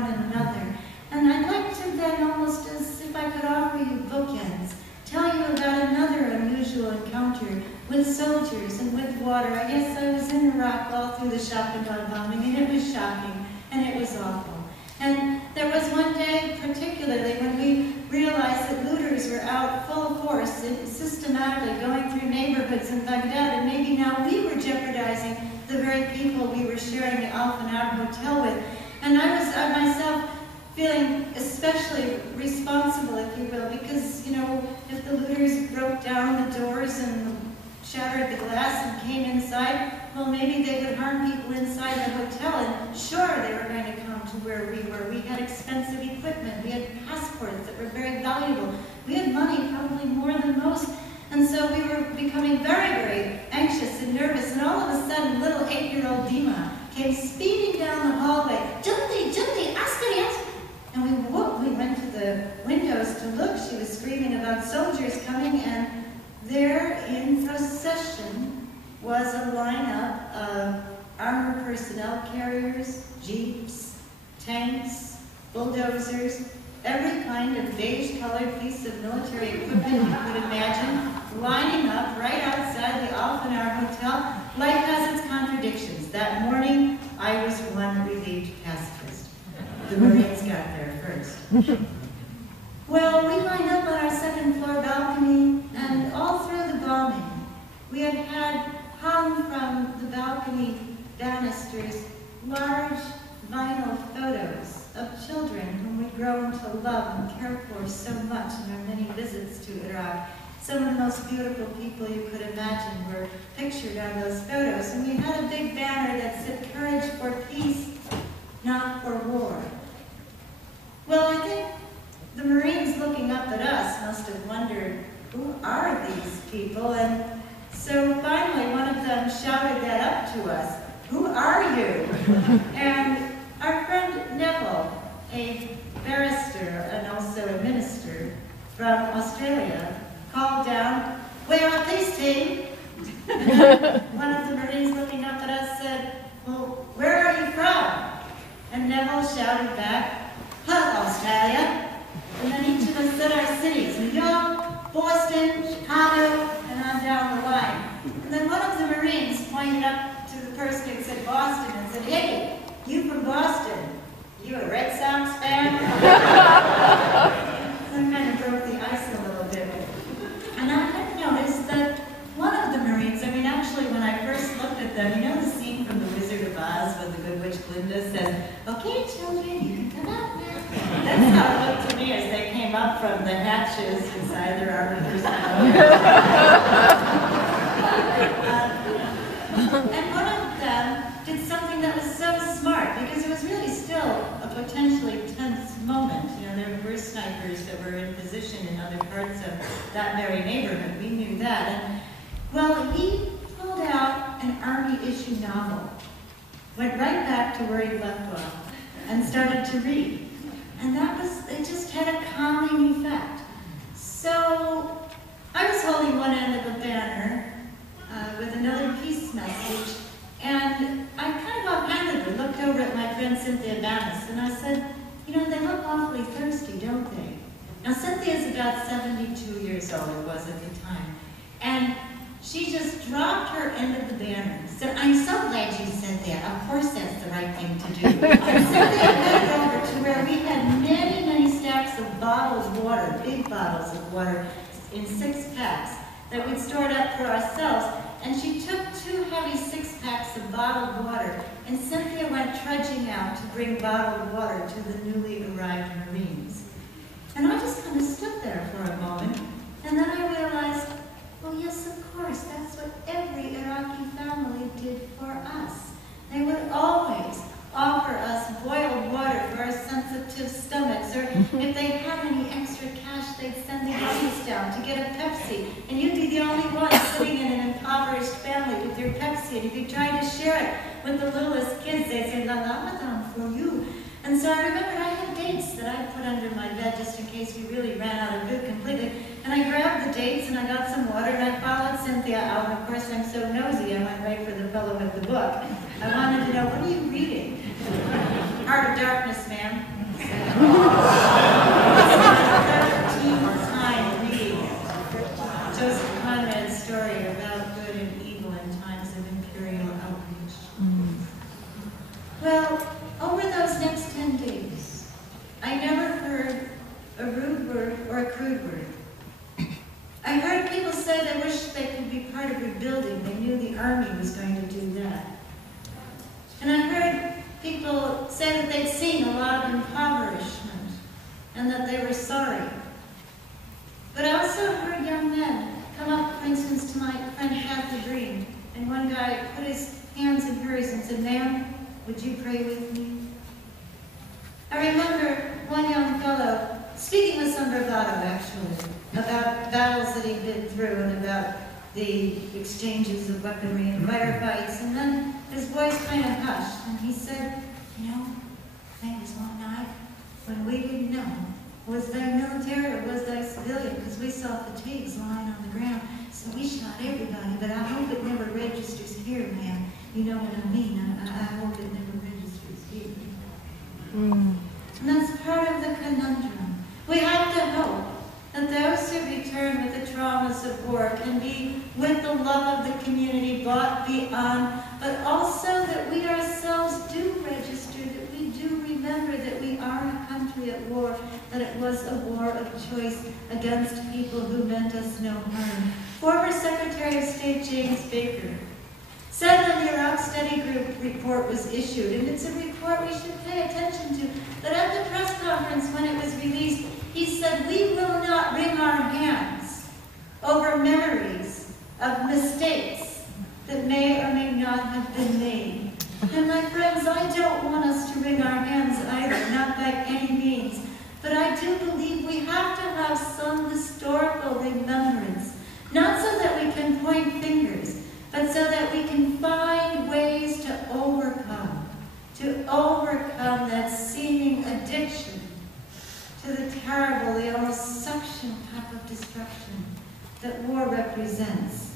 one another. And I'd like to then, almost as if I could offer you bookends, tell you about another unusual encounter with soldiers and with water. I guess I was in Iraq all through the Shapandal bombing, and it was shocking, and it was awful. And there was one day particularly when we realized that looters were out full force, systematically going through neighborhoods in Baghdad, and maybe now we were jeopardizing the very people we were sharing the Al Fanar Hotel with. And I was myself feeling especially responsible, if you will, because, you know, if the looters broke down the doors and shattered the glass and came inside, well, maybe they would harm people inside the hotel, and sure, they were going to come to where we were. We had expensive equipment, we had passports that were very valuable, we had money, probably more than most, and so we were becoming very, very anxious and nervous, and all of a sudden, little 8-year-old Dima came speeding down the hallway, Jaldi, Jaldi, askari, askari. And we went to the windows to look. She was screaming about soldiers coming, and there in procession was a lineup of armored personnel carriers, jeeps, tanks, bulldozers, every kind of beige-colored piece of military equipment you could imagine, lining up right outside the Al Fanar Hotel. Life has its contradictions. That morning, I was one relieved pacifist. The Marines got there first. Well, we lined up on our second-floor balcony, and all through the bombing, we had hung from the balcony banisters large vinyl photos of children whom we'd grown to love and care for so much in our many visits to Iraq. Some of the most beautiful people you could imagine were pictured on those photos, and we had a big banner that said, "Courage for peace, not for war." Well, I think the Marines looking up at us must have wondered, who are these people? And so finally one of them shouted that up to us, "Who are you?" And our friend Neville, a barrister and also a minister from Australia, called down, "Where are these team?" One of the Marines looking up at us said, "Well, where are you from?" And Neville shouted back, "Perth, Australia." And then each of us said our cities, New York, Boston, Chicago, and on down the line. And then one of the Marines pointed up to the person who said Boston and said, "Hey, you from Boston, you a Red Sox fan?" That kind of broke the ice a little bit. And I had noticed that one of the Marines, I mean, actually when I first looked at them, you know the scene from The Wizard of Oz where the good witch Glinda says, "Okay, children, you can come out now." That's how it looked to me as they came up from the hatches inside their armored personnel. And one of them did something that was so smart, because it was really still a potentially tense moment. You know, there were snipers that were in position in other parts of that very neighborhood. We knew that. And, well, he pulled out an Army-issue novel, went right back to where he left off, and started to read. And it just had a calming effect. So I was holding one end of a banner with another peace message, and I kind of offhandedly looked over at my friend Cynthia Bannis, and I said, "You know, they look awfully thirsty, don't they?" Now Cynthia's about 72 years old, or was at the time, and she just dropped her end of the banner. So, "I'm so glad you said that. Of course that's the right thing to do." And Cynthia headed over to where we had many, many stacks of bottled water, big bottles of water, in 6-packs that we'd stored up for ourselves. And she took 2 heavy 6-packs of bottled water, and Cynthia went trudging out to bring bottled water to the newly arrived Marines. And I just kind of stood there for a moment, and then I realized, well, yes, of course, that's what every Iraqi family did for us. They would always offer us boiled water for our sensitive stomachs, or if they had any extra cash, they'd send the kids down to get a Pepsi, and you'd be the only one sitting in an impoverished family with your Pepsi, and if you tried to share it with the littlest kids, they'd say, "La la, madame, for you." And so I remembered I had dates that I put under my bed just in case we really ran out of food completely. And I grabbed the dates and I got some water and I followed Cynthia out. And of course I'm so nosy, I went right for the fellow with the book. I wanted to know, what are you reading? Heart of Darkness, ma'am. Well, over those next 10 days, I never heard a rude word or a crude word. I heard people say they wished they could be part of rebuilding. They knew the army was going to do that. And I heard people say that they'd seen a lot of impoverishment and that they were sorry. But I also heard young men come up, for instance, to my friend Kathy Green, and one guy put his hands in hers and said, "Ma'am, would you pray with me?" I remember one young fellow speaking with some bravado, actually, about battles that he'd been through and about the exchanges of weaponry and firefights, and then his voice kind of hushed, and he said, "You know, there was one night when we didn't know, was they military or was they civilian, because we saw fatigues lying on the ground, so we shot everybody, but I hope it never registers here, ma'am. You know what I mean? I hope it never registers here." And that's part of the conundrum. We have to hope that those who return with the traumas of war can be with the love of the community brought beyond, but also that we ourselves do register, that we do remember that we are a country at war, that it was a war of choice against people who meant us no harm. Former Secretary of State James Baker said when the Iraq Study Group report was issued, and it's a report we should pay attention to, but at the press conference when it was released, he said, "We will not wring our hands over memories of mistakes that may or may not have been made." And my friends, I don't want us to wring our hands either, not by any means, but I do believe we have to have some historical remembrance, not so that we can point fingers, but so that we can find ways to overcome that seeming addiction to the terrible, the almost suction cup of destruction that war represents.